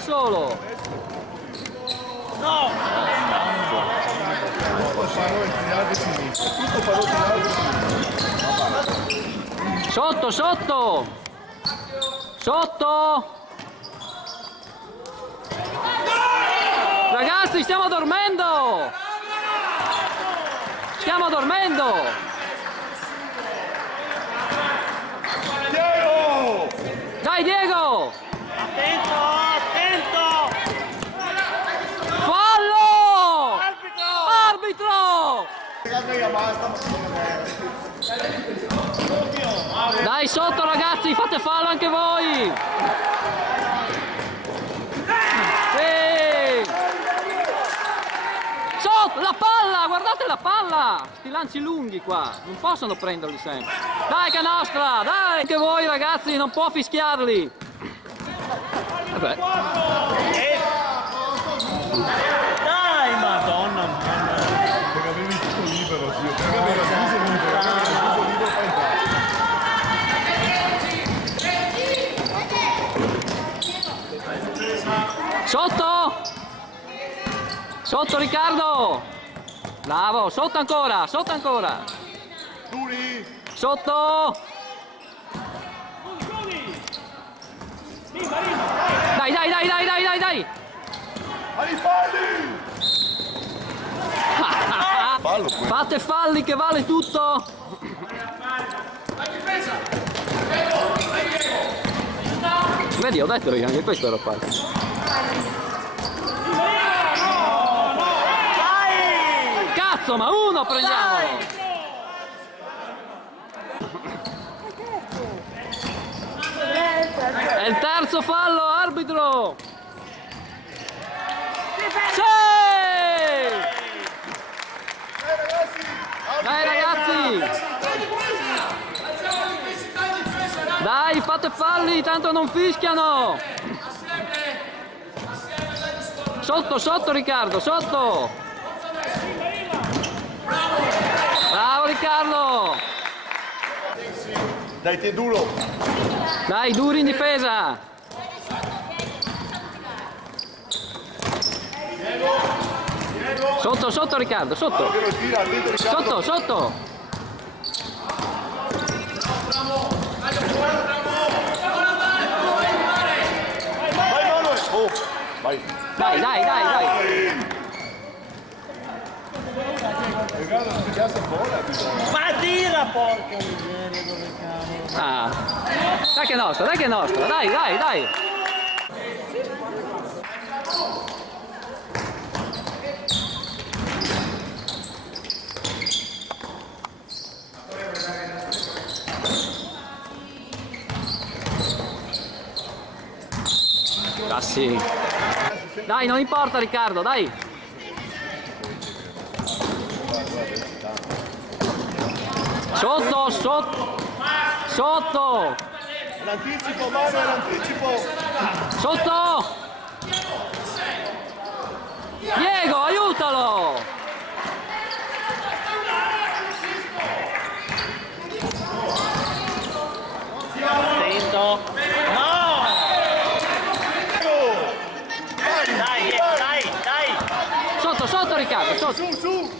da solo. No! Sotto, sotto! Sotto! Ragazzi, stiamo dormendo! Stiamo dormendo! Diego! Dai Diego! Attento, attento! Fallo! Arbitro! Arbitro! Dai sotto ragazzi, fate fallo anche voi! Sì! Sotto, la palla! Guardate la palla! Sti lanci lunghi qua, non possono prenderli sempre. Dai che è nostra, dai! Anche voi ragazzi, non può fischiarli! Vabbè. Dai, madonna! Perché avevi tutto libero, zio. Perché avevi il viso libero, perché avevi il viso libero per entrare. Sotto! Sotto Riccardo! Bravo, sotto ancora, sotto ancora! Duri! Sotto! Dai, dai, dai, dai, dai, dai, dai! Ai falli! Fallo questo. Fate falli che vale tutto! Vedi, ho detto io, anche questo era fallo. Cazzo, ma uno prendiamolo! È il terzo fallo, arbitro! Sì! Dai ragazzi! Dai, fate falli, tanto non fischiano! Sotto, sotto Riccardo, sotto! Bravo Riccardo! Dai, te duro! Dai, duri in difesa! Sotto, sotto Riccardo, sotto! Che lo tira, dentro Sotto, Riccardo! sotto! Vai Manuel! Oh! Vai! Dai, dai, dai, dai! Riccardo, non ti piace fuori! Ma tira, porca miseria, dove cavolo! Ah. Dai che è nostra, dai che è nostra! Dai, dai, dai! Ah sì! Dai, non importa Riccardo, dai! Sotto, sotto! Sotto! L'anticipo, Manuel, l'anticipo! Sotto! Diego, aiutalo! Attento! No! Dai, dai, dai! Sotto, sotto Riccardo, sotto! Su, su!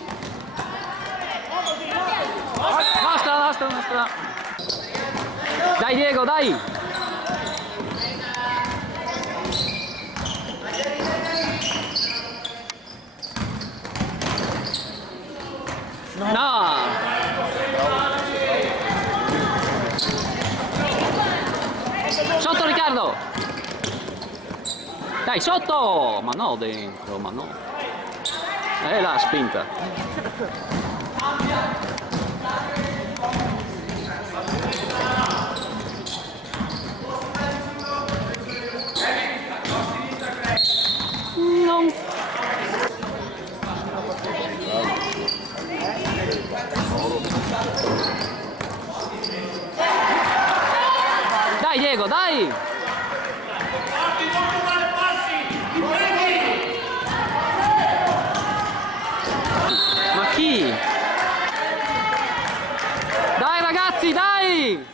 Nostra, nostra, nostra! Dai Diego, dai! No! Sotto Riccardo! Dai, sotto! Ma no, dentro, ma no! La spinta! Non... Dai Diego, dai! Ma chi? Dai ragazzi, dai!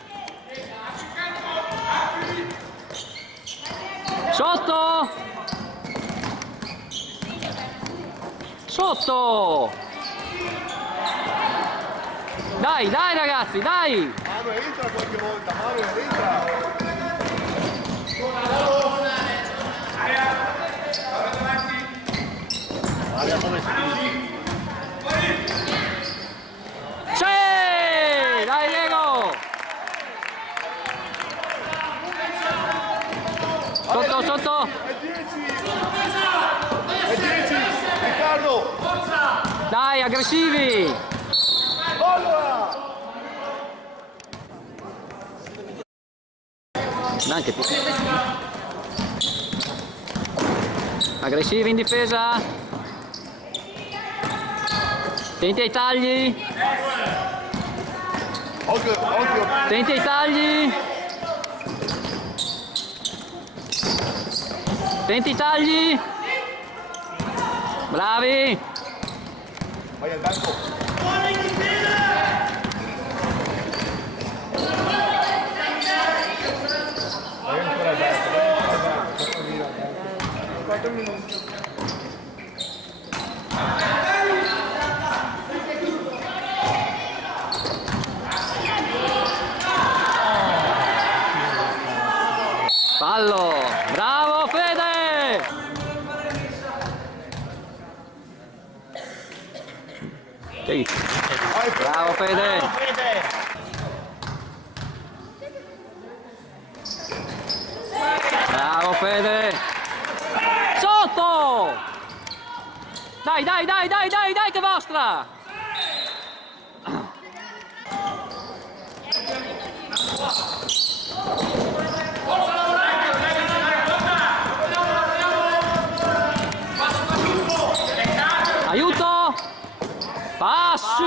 Sotto! Sotto! Dai, dai ragazzi, dai! Mario entra qualche volta, Mario entra! Guarda come si Sì! Dai Diego! Sotto, sotto! È 10! Riccardo! Dai, aggressivi! Allora! Anche tu. Aggressivi in difesa. Tenti ai tagli. Occhio, occhio! Tenti ai tagli. Tenti i tagli. Bravi. Vai al banco! Vai ancora al banco, vai ancora al banco, torna via al banco. 4 minuti. Fallo. Bravo Fede. Sì. Bravo Fede. Bravo Fede. Sotto. Dai, dai, dai, dai, dai, dai, che vostra. Aiuto. Passi.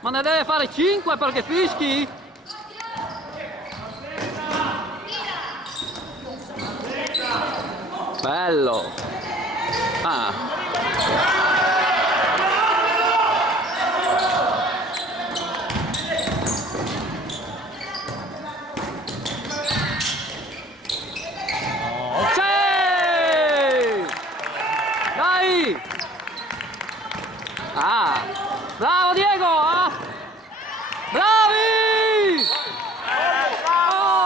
Ma ne deve fare 5 perché fischi? Bello. Ah. Sì! Dai! Ah! Bravo Diego! Ah. Bravi!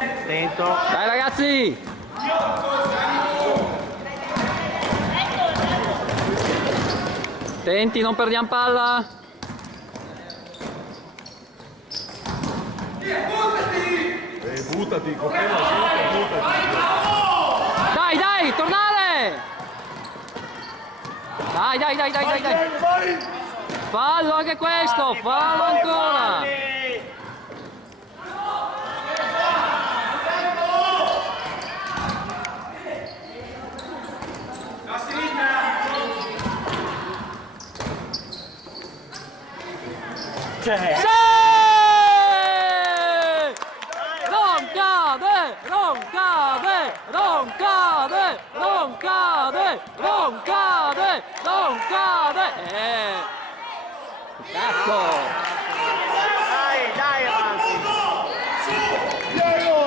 Attento. Dai ragazzi! Attenti, non perdiamo palla! Buttati, copriamo buttati! Dai, dai, tornare! Dai, dai, dai, dai, dai, dai! Vai! Fallo anche questo, fallo ancora! C'è. Sì! Non cade, non cade, non cade, non cade, non cade, non cade! Cazzo! Dai, dai avanti. Diego!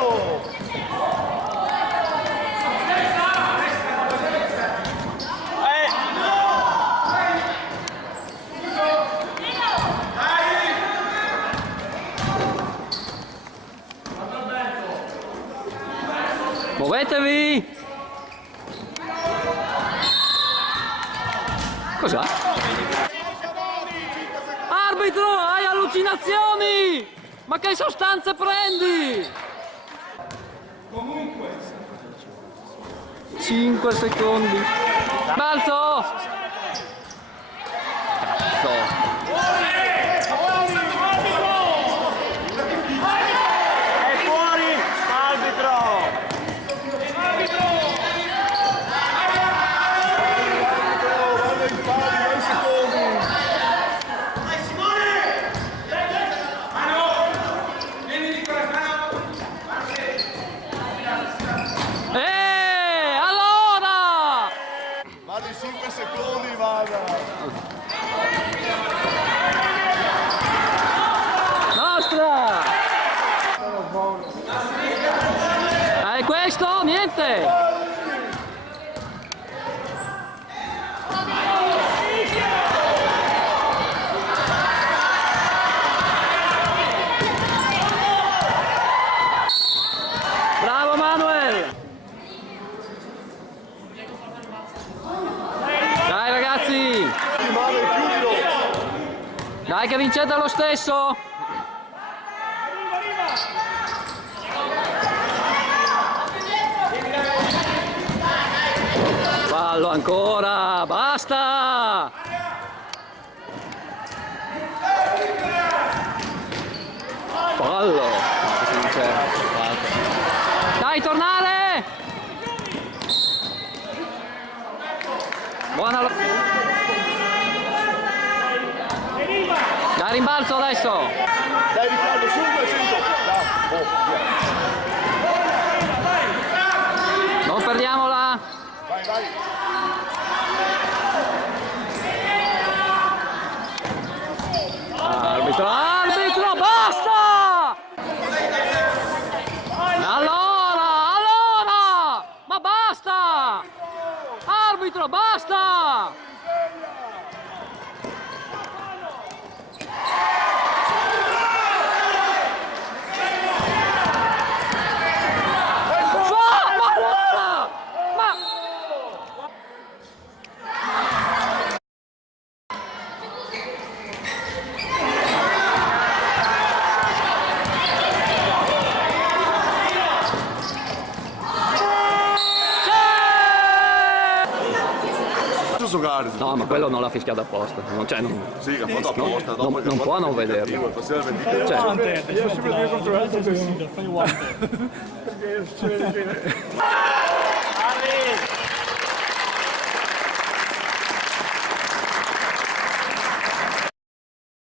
Muovetevi! Cos'è? Arbitro, hai allucinazioni! Ma che sostanze prendi? Comunque 5 secondi. Balzo! Cazzo! È fuori, arbitro. Guarda i falli, vai secondi! Allora! Ma di 5 secondi vada! Nostra! Questo? Niente! Dai che vincete lo stesso! Fallo ancora, basta! Fallo! No, dai, tornare! Buona lo... Dai, rimbalzo adesso! Dai Riccardo, subito, Non perdiamola! vai, vai. Arbitro, arbitro, basta! Allora! Ma basta! Arbitro, basta! Giocare. No, ma quello non l'ha fischiato apposta. Cioè, Sì, che ha fatto apposta. non può non vederlo. Fai guante, io si vede contro l'altro fai guante.